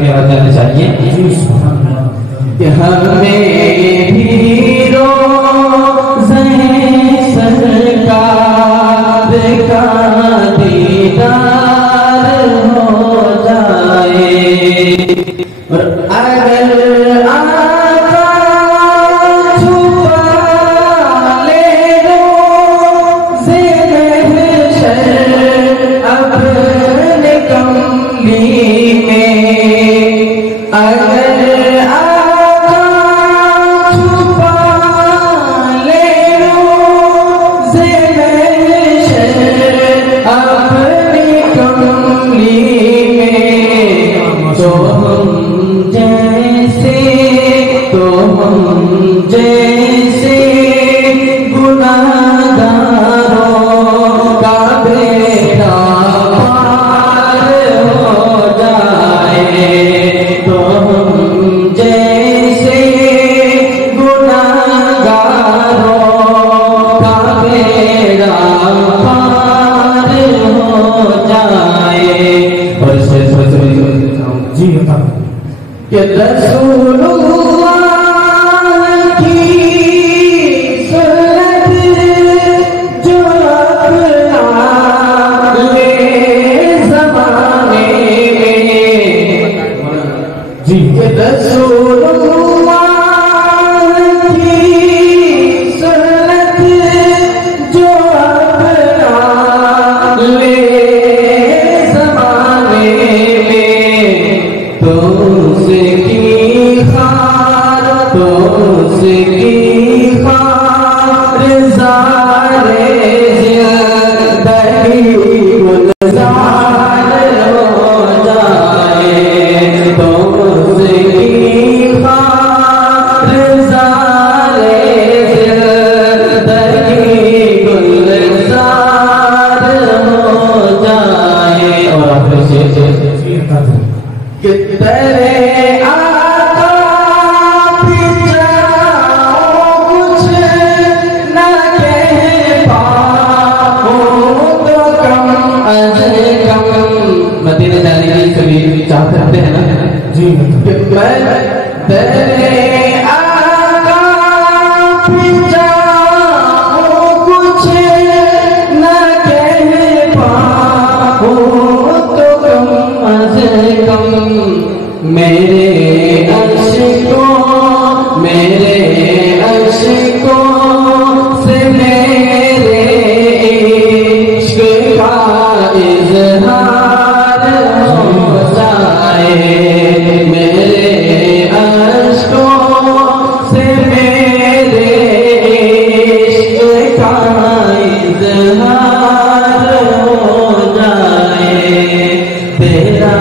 आगे आ जाना चाहिए कि हमें भी रोज़े सरकार का दीदार हो जाए। और अगर आका छुपा ले रोज़े महशर अपने कमली में, अगर आका छुपा ले रोज़े महशर अपनी कमली में, तो हम जैसे गुनाहगारों का बेड़ा पार हो जाए, तो हम जैसे गुनाहगारों का बेड़ा पार हो जाए। और इससे जी बता कि रसूलुल्लाह की सुन्नत जो अगले ज़माने में, जी कि रसूलुल्लाह की सुन्नत जो अगले ज़माने में, तो उसकी खार ज़ारे ज़िंदगी गुलज़ार हो जाए, तो उसकी खार ज़ारे ज़िंदगी गुलज़ार हो जाए। और आपने कि तेरे आका पिछाओ कुछ न कह पाऊं तो कम अज कम मदीने जाने की सभी चाह करते हैं ना जी, कि मैं तेरे आका पिछाओ कुछ न कह पाऊं तो कम अज कम, मेरे अश्कों से मेरे इश्क का इज़हार हो जाए, मेरे अश्कों से मेरे इश्क का इज़हार हो जाए। तेरा